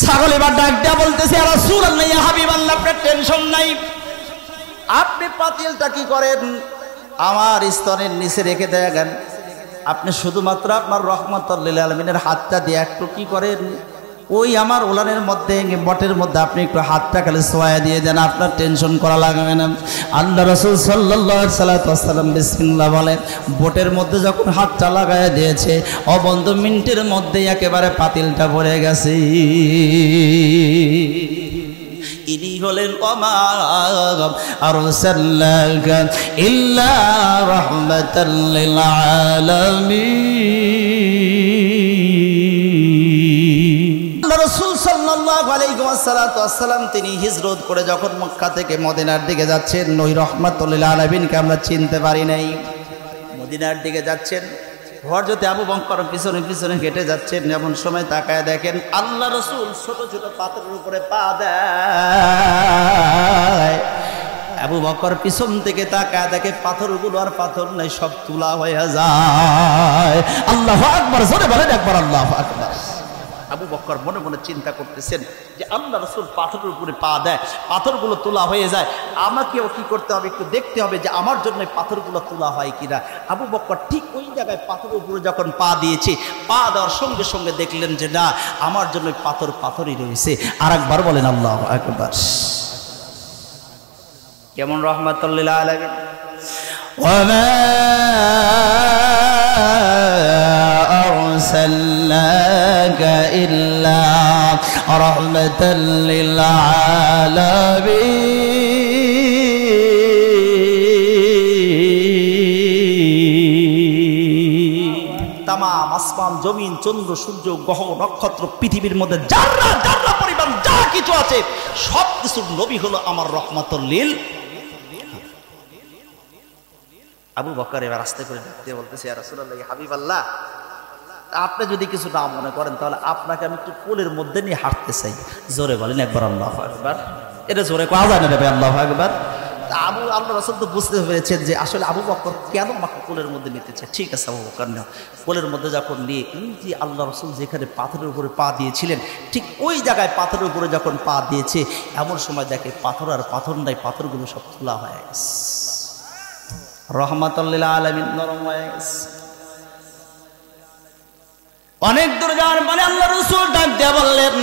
ছাগল এবার ডাক দেয়া বলতেছে, ইয়া রাসূলুল্লাহ, ইয়া হাবিবাল্লাহ, আপনার টেনশন নাই, আপনি পাতিলটা কি করেন আমার স্তনের নিচে রেখে দেন, আপনি শুধুমাত্র আপনার রহমতুল লিল আলামিনের হাতটা দিয়ে একটু কি করেন, ওই আমার উলানের মধ্যে বটের মধ্যে আপনি একটু হাতটা খালি ছোঁয়া দিয়ে দেন, আপনার টেনশন করা লাগবে না। আল্লাহ রাসূল সাল্লাল্লাহু আলাইহি ওয়াসাল্লাম বিসমিল্লাহ বলে বটের মধ্যে যখন হাতটা লাগায় দিয়েছে, অবন্ধ মিনিটের মধ্যেই একেবারে পাতিলটা ভরে গেছে। ইনি হলেন ওমা আরসালনাকা ইল্লা রাহমাতাল লিল আলামিন। রাসূল সাল্লাল্লাহু আলাইহি ওয়াসাল্লাম তিনি হিজরত করে যখন মক্কা থেকে মদিনার দিকে যাচ্ছেন, ওই রাহমাতুল লিল আলামিনকে আমরা চিনতে পারি নাই। মদিনার দিকে যাচ্ছেন, হযরত আবু বকর পিছনে পিছনে হেঁটে যাচ্ছেন, এমন সময় তাকায় দেখেন আল্লাহ রাসূল ছোট ছোট পাথরের উপরে পা দেয়। আবু বকর পিছন থেকে তাকায় দেখে পাথরগুলো আর পাথর নাই, সব তুলা হয়ে যায়। আল্লাহু আকবার, জোরে বলেন একবার আল্লাহু আকবার। আবু বকর মনে মনে চিন্তা করতেছেন যে আল্লাহ রাসূল পাথরের উপরে পা দেয়, পাথরগুলো তোলা হয়ে যায়, আমাকেও কি করতে হবে, একটু দেখতে হবে যে আমার জন্য পাথরগুলো তোলা হয় কিনা। আবু বকর ঠিক ওই জায়গায় পাথরের উপরে যখন পা দিয়েছে, পা দেওয়ার সঙ্গে সঙ্গে দেখলেন যে না, আমার জন্য পাথর পাথরই রয়েছে। আর একবার বলেন আল্লাহু আকবার। কেমন রাহমাতুল লিল আলামিন। ওয়ামা আরসালনাকা ইল্লা রাহমাতাল লিল আলামিন। তামাম আসমান জমিন চন্দ্র সূর্য গ্রহ নক্ষত্র পৃথিবীর মধ্যে যারা যারা পরিমাণ যা কিছু আছে সব কিছুর নবী হলো আমার রাহমাতুল লিল। আবু বকর এবার আস্তে করে ডাকতে বলতেছে, ইয়া রাসূলুল্লাহ, ইয়া হাবিবাল্লাহ, আপনি যদি কিছু না মনে করেন তাহলে আপনাকে আমি একটু কোলের মধ্যে নিয়ে হাঁটতে চাই। জোরে বলেন একবার আল্লাহু আকবার। এটা জোরে কোয়া যায় না রে ভাই, আল্লাহু আকবার। আল্লাহ রাসূল তো বুঝতে পেরেছেন যে আসলে আবু বকর কেন আমাকে কোলের মধ্যে নিতে চায়। ঠিক আছে আবু বকর নাও। কোলের মধ্যে যখন নিয়ে এই যে আল্লাহ রাসূল যেখানে পাথরের উপরে পা দিয়েছিলেন, ঠিক ওই জায়গায় পাথরের উপরে যখন পা দিয়েছে, এমন সময় দেখে পাথর আর পাথর নাই, পাথরগুলো সব তোলা হয়ে গেছে। রাহমাতুল লিল আলামিন নরম হয়ে গেছে। অনেক দূর যাওয়ার পরে আল্লাহ রাসূল ডাক দিয়ে বললেন,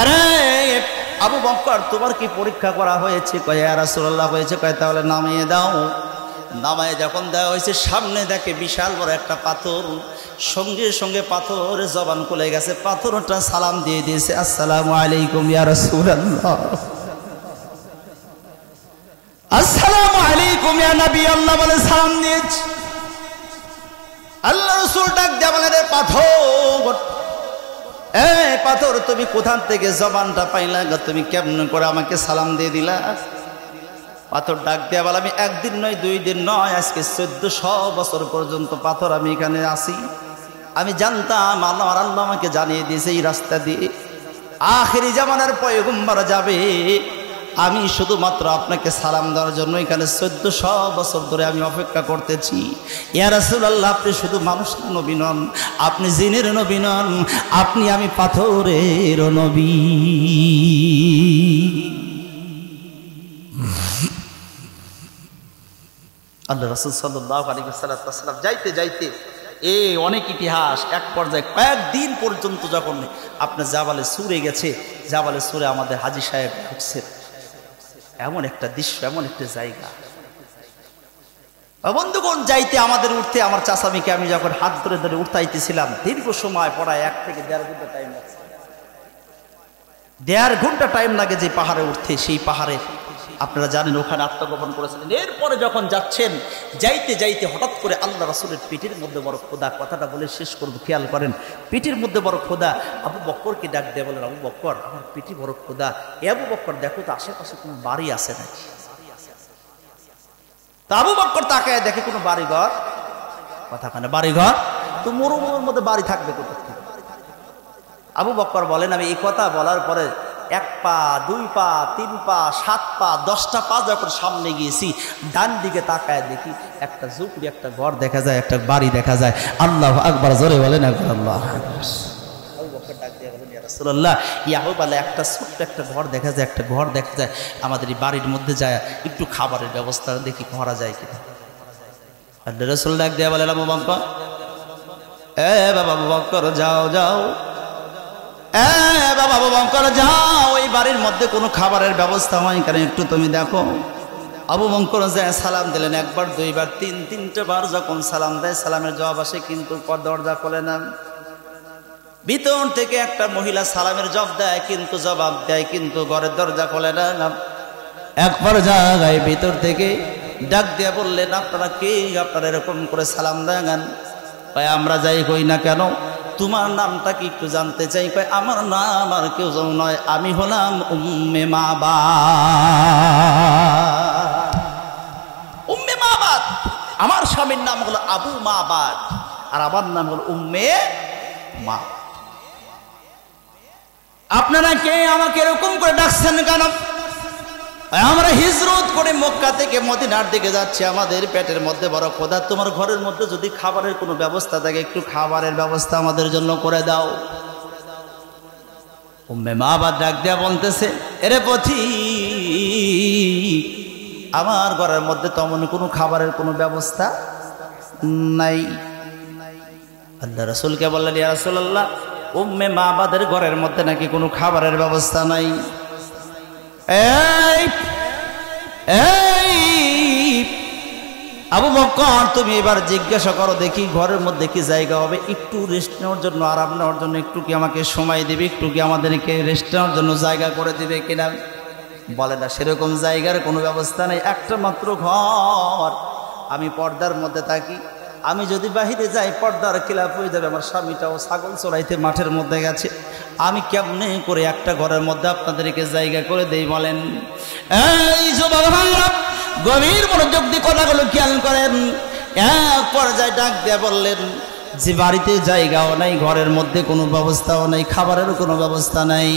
আরে আবু বকর, তোমার কি পরীক্ষা করা হয়েছে? কয় ইয়া রাসূলুল্লাহ হয়েছে। কয় তাহলে নামিয়ে দাও। নামায় যখন দেওয়া হয়েছে, সামনে দেখে বিশাল বড় একটা পাথর, সঙ্গে সঙ্গে পাথর জবান খুলে গেছে, পাথরটা সালাম দিয়ে দিয়েছে, আসসালামু আলাইকুম ইয়া রাসূলুল্লাহ, আসসালামু আলাইকুম ইয়া নবী আল্লাহ বলে সালাম দিয়েছে। আল্লাহ রাসূল ডাক দিয়ে বলেন, রে পাথর, এই পাথর, তুমি কোথান থেকে জবানটা পাইলা? তুমি কেমন করে আমাকে সালাম দিয়ে দিলা? পাথর ডাক দিয়ে বলে, আমি একদিন নয়, 2 দিন নয়, আজকে 1400 বছর পর্যন্ত পাথর আমি এখানে আসি। আমি জানতাম আল্লাহ আমাকে জানিয়ে দিয়েছে এই রাস্তা দিয়ে আখিরি জামানার পয়গম্বর যাবে, আমি শুধুমাত্র আপনাকে সালাম দেওয়ার জন্য এখানে 1400 বছর ধরে আমি অপেক্ষা করতেছি। ইয়া রাসূলুল্লাহ, আপনি শুধু মানুষের নবী নন, আপনি জিনের নবী নন, আপনি আমি পাথরের নবী। আল্লাহ রাসূল সাল্লাল্লাহু আলাইহি ওয়াসাল্লাম যাইতে যাইতে অনেক ইতিহাস, এক পর্যায়ে কয়েকদিন পর্যন্ত যখন আপনার জাবালে সুরে গেছে, জাবালে সুরে আমাদের হাজী সাহেব উঠছে, এমন একটা দৃশ্য, এমন একটা জায়গা। বন্ধুগণ, যাইতে আমাদের উঠতে, আমার চাচামিকে আমি যখন হাত ধরে ধরে উঠাইতেছিলাম, দীর্ঘ সময় পড়ায় 1 থেকে 1.5 ঘন্টা টাইম লাগছে। 1.5 ঘন্টা টাইম লাগে যে পাহাড়ে উঠতে। সেই পাহাড়ে আপনারা জানেন ওখানে আত্মগোপন করেছিলেন। এরপরে যখন যাচ্ছেন, যাইতে যাইতে হঠাৎ করে আল্লাহ রাসূলের পিঠের মধ্যে বড় খোদা, কথাটা বলে শেষ করবো, খেয়াল করেন, পিঠের মধ্যে বড় খোদা। আবু বকরকে ডাক দিয়ে বলেন, আবু বকর, আমার পিঠে বড় খোদা। আবু বকর, দেখো তো আশেপাশে কোনো বাড়ি আছে নাকি? তা আবু বকর তাকায় দেখে কোনো বাড়িঘর, কথা কানে বাড়িঘর, তো মরুভূমির মধ্যে বাড়ি থাকবে কোথা থেকে? আবু বকর বলেন, আমি এই কথা বলার পরে 1 পা 2 পা 3 পা 7 পা 10টা পা যখন সামনে গিয়েছি, ডান দিকে তাকায় দেখি একটা ঝুপড়ি, একটা ঘর দেখা যায়, একটা বাড়ি দেখা যায়। আল্লাহু আকবার, জোরে বলেন একবার আল্লাহু আকবার। আবু বকর ডাক দিয়ে বলেন, ইয়া রাসূলুল্লাহ ইয়াকুব আলাইহিস একটা ছোট্ট একটা ঘর দেখা যায়, একটা ঘর দেখা যায় আমাদের এই বাড়ির মধ্যে যায়, একটু খাবারের ব্যবস্থা দেখি করা যায় কিনা। আল্লাহ রাসূল ডাক দিয়ে বলেন আবু বকর, এ বাবা আবু বকর যাও যাও, এ বাবা আবু বকর যাও, ওই বাড়ির মধ্যে কোনো খাবারের ব্যবস্থা হয় কারণ একটু তুমি দেখো। আবু বকর যায় সালাম দিলেন, একবার দুইবার তিনটে বার যখন সালাম দেয় সালামের জবাব আসে কিন্তু দরজা খোলে না। ভিতর থেকে একটা মহিলা সালামের জবাব দেয় কিন্তু ঘরের দরজা খোলে না। একবার জায়গায় ভিতর থেকে ডাক দিয়ে বললেন, আপনারা কে? আপনারা এরকম করে সালাম দেন? কয় আমরা যাই কই না কেন, তোমার নামটা কি একটু জানতে চাই। কয় আমার নাম আর কেউ নয়, আমি হলাম উম্মে মাবাদ। উম্মে মাবাদ, আমার স্বামীর নাম হলো আবু মাবাদ আর আমার নাম হলো উম্মে মা। আপনারা কে? আমাকে এরকম করে ডাকছেন কেন? আমরা হিজরত করে মক্কা থেকে মদিনার দিকে যাচ্ছি, আমাদের পেটের মধ্যে বড় ক্ষুধা, তোমার ঘরের মধ্যে যদি খাবারের কোনো ব্যবস্থা থাকে একটু খাবারের ব্যবস্থা আমাদের জন্য করে দাও। উম্মে মাবাদ ডাক দেয়া বলতেছে, এরে পথিক, আমার ঘরের মধ্যে তেমন কোনো খাবারের কোনো ব্যবস্থা নাই। আল্লাহ রাসূলকে বললেন, ইয়া রাসূলুল্লাহ, উম্মে মাবাদের ঘরের মধ্যে নাকি কোনো খাবারের ব্যবস্থা নাই। এই আবু বকর, তুমি এবার জিজ্ঞাসা করো দেখি ঘরের মধ্যে কি জায়গা হবে, একটু রেস্ট নেওয়ার জন্য, আরাম নেওয়ার জন্য একটু কি আমাকে সময় দিবে, একটু কি আমাদেরকে রেস্ট নেওয়ার জন্য জায়গা করে দিবে কিনা। বলে না, সেরকম জায়গার কোনো ব্যবস্থা নেই, একটা মাত্র ঘর, আমি পর্দার মধ্যে থাকি, আমি যদি বাহিরে যাই পর্দার খিলাফ হয়ে যাবে, আমার স্বামীটাও ছাগল চড়াইতে মাঠের মধ্যে গেছে, আমি কেমনে করে একটা ঘরের মধ্যে আপনাদেরকে জায়গা করে দেই বলেন। এই যুবক ভাইরা, গভীর মনোযোগ দিয়ে কথাগুলো খেয়াল করেন। এক পর্যায়ে ডাক দিয়ে বললেন যে বাড়িতে জায়গাও নাই, ঘরের মধ্যে কোনো ব্যবস্থাও নাই, খাবারেরও কোনো ব্যবস্থা নাই।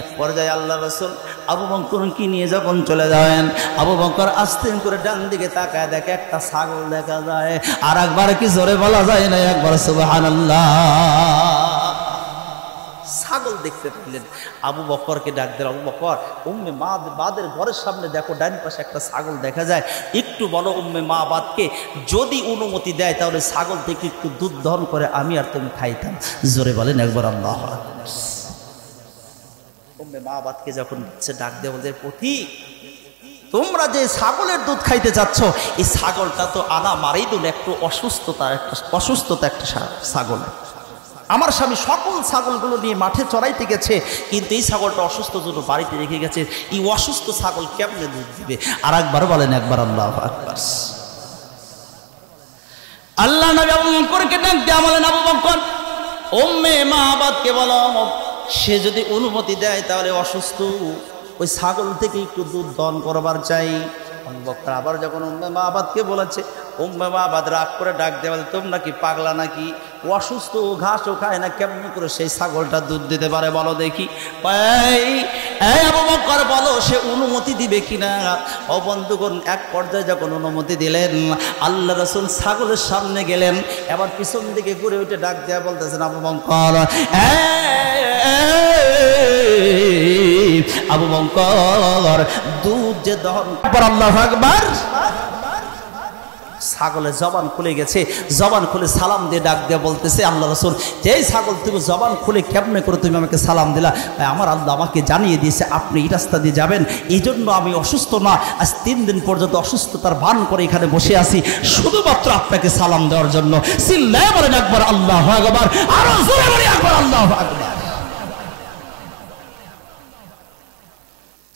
এক পর্যায়ে আল্লাহ রাসূল আবু বকরকে নিয়ে যখন চলে যাবেন, আবু বকর আস্তে করে ডান দিকে তাকায় দেখে একটা ছাগল দেখা যায়। আর একবার কি জোরে বলা যায় না, একবার সুবহানাল্লাহ। ছাগল দেখতে পেলেন, আবু বকরকে ডাক দিলেন, আবু বকর, উম্মে মাবাদের ঘরের সামনে দেখো ডান পাশে একটা ছাগল দেখা যায়, একটু বলো উম্মে মাবাদকে যদি অনুমতি দেয় তাহলে ছাগল থেকে একটু দুধ দহন করে আমি আর তুমি খাইতাম। জোরে বলেন একবার আল্লাহু আকবার। উম্মে মাবাদকে যখন ডাক দেয় বলতে, পথিক, তোমরা যে ছাগলের দুধ খাইতে চাচ্ছ, এই ছাগলটা তো আনা মারিদুন, একটু অসুস্থতা একটা ছাগল। আমার স্বামী সকল ছাগলগুলো নিয়ে মাঠে চড়াইতে গেছে, কিন্তু এই ছাগলটা অসুস্থ জন্য বাড়িতে রেখে গেছে, এই অসুস্থ ছাগল কেমনে দুধ দিবে। আর একবার বলেন একবার আল্লাহু আকবার। আল্লাহ নবী আবু বকরকে ডাক দিয়ে বলেন, আবু বকর, উম্মে মাবাদকে বলো সে যদি অনুমতি দেয় তাহলে অসুস্থ ওই ছাগল থেকে একটু দুধ দহন করবার চাই। আবু বকর আবার যখন উম্মে মাবাদকে বলেছে, উম্মে মাবাদ রাগ করে ডাক দেওয়া, তোমরা কি পাগলা নাকি, অসুস্থ, ঘাসও খায় না, কেমন করে সেই ছাগলটা দুধ দিতে পারে বলো দেখি। আবু বকর বলো সে অনুমতি দিবে কিনা। ও বন্ধুগণ, এক পর্যায়ে যখন অনুমতি দিলেন, আল্লাহ রাসূল ছাগলের সামনে গেলেন, এবার পিছন দিকে ঘুরে উঠে ডাক দেওয়া বলতেছেন, আবু বকর, আবু বকর, দুধ যে দহন কর। আল্লাহু আকবার। ছাগলের জবান খুলে গেছে, জবান খুলে সালাম দিয়ে ডাক দিয়ে বলতেছে, আল্লাহ রাসূল, যে ছাগল তুমি জবান খুলে কেমনে করে তুমি আমাকে সালাম দিলা, আমার আল্লাহ আমাকে জানিয়ে দিয়েছে আপনি এই রাস্তা দিয়ে যাবেন, এই জন্য আমি অসুস্থ না, আজ 3 দিন পর্যন্ত অসুস্থতার ভান করে এখানে বসে আছি শুধুমাত্র আপনাকে সালাম দেওয়ার জন্য। চিল্লায়ে বলেন একবার আল্লাহু আকবার, আরো জোরে বলেন একবার আল্লাহু আকবার।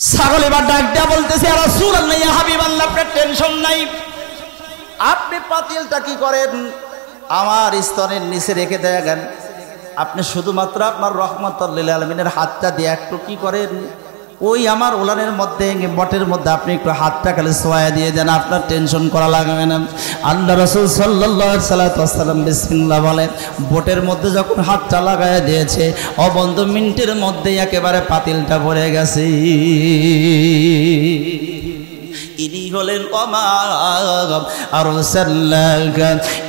ছাগল এবার ডাক দেয়া বলতেছে, ইয়া রাসূলুল্লাহ, ইয়া হাবিবাল্লাহ, আপনার টেনশন নাই, আপনি পাতিলটা কি করেন আমার স্তনের নিচে রেখে দেন, আপনি শুধুমাত্র আপনার রাহমাতুল লিল আলামিনের হাতটা দিয়ে একটু কি করেন, ওই আমার ওলানের মধ্যে বটের মধ্যে আপনি একটু হাতটা খালি ছোঁয়া দিয়ে দেন, আপনার টেনশন করা লাগবে না। আল্লাহ রাসূল সাল্লাল্লাহু আলাইহি ওয়াসাল্লাম বিসমিল্লাহ বলে বটের মধ্যে যখন হাতটা লাগায় দিয়েছে, অবন্ধ মিনিটের মধ্যে একেবারে পাতিলটা ভরে গেছে। ইনি হলেন ওমা আরসালনাকা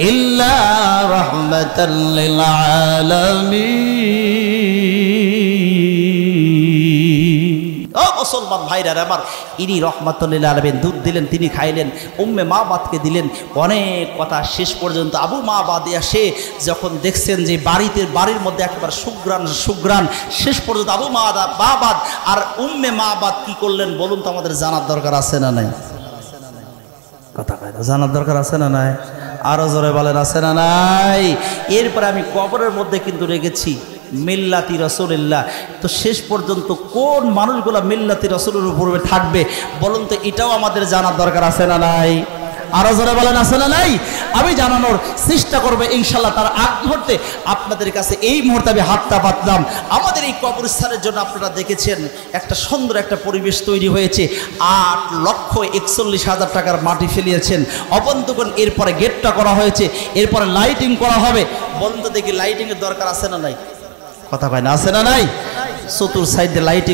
ইল্লা রাহমাতাল লিল আলামিন। মুসলমান ভাইরা আমার, ইনি রহমাতুল লিল আলামিন, দুধ দিলেন তিনি খাইলেন, উম্মে মাবাদকে দিলেন, অনেক কথা। শেষ পর্যন্ত আবু মাবাদ এসে যখন দেখছেন যে বাড়ির মধ্যে একেবারে সুগ্রাণ, শেষ পর্যন্ত আবু মাবাদ আর উম্মে মাবাদ কি করলেন বলুন তো, আমাদের জানার দরকার আছে না নাই? কথা কয় না, জানার দরকার আছে না নাই? আরো জোরে বলেন, আছে না নাই? এরপরে আমি কবরের মধ্যে কিন্তু রেখেছি মিল্লাতি রাসূলুল্লাহ। তো শেষ পর্যন্ত কোন মানুষগুলা মিল্লাতি রাসূলের উপরে থাকবে বলুন তো, এটাও আমাদের জানার দরকার আছে না নাই? আরো জোরে বলেন, আছে না নাই? আমি জানানোর চেষ্টা করবো ইনশাল্লাহ। তার আগ মুহূর্তে আপনাদের কাছে এই মুহূর্তে আমি হাতটা পাতলাম। আমাদের এই কবরস্থানের জন্য আপনারা দেখেছেন একটা সুন্দর একটা পরিবেশ তৈরি হয়েছে। 8,41,000 টাকার মাটি ফেলিয়েছেন অবন্তগণ। এরপরে গেটটা করা হয়েছে, এরপরে লাইটিং করা হবে। বলুন তো দেখি, লাইটিং এর দরকার আছে না নাই? কথা কয় না, আছে না নাই? চতুর সাইডে লাইটিং